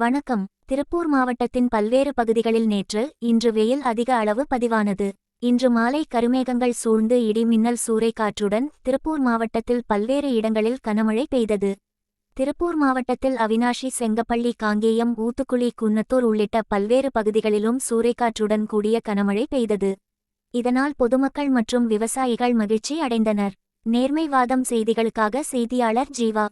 வணக்கம். திருப்பூர் மாவட்டத்தின் பல்வேறு பகுதிகளில் நேற்று இன்று வெயில் அதிக அளவு பதிவானது. இன்று மாலை கருமேகங்கள் சூழ்ந்து இடி மின்னல் சூறைக்காற்றுடன் திருப்பூர் மாவட்டத்தில் பல்வேறு இடங்களில் கனமழை பெய்தது. திருப்பூர் மாவட்டத்தில் அவினாஷி செங்கப்பள்ளி காங்கேயம் ஊத்துக்குளி குன்னத்தூர் உள்ளிட்ட பல்வேறு பகுதிகளிலும் சூறைக்காற்றுடன் கூடிய கனமழை பெய்தது. இதனால் பொதுமக்கள் மற்றும் விவசாயிகள் மகிழ்ச்சி அடைந்தனர். நேர்மைவாதம் செய்திகளுக்காக செய்தியாளர் ஜீவா.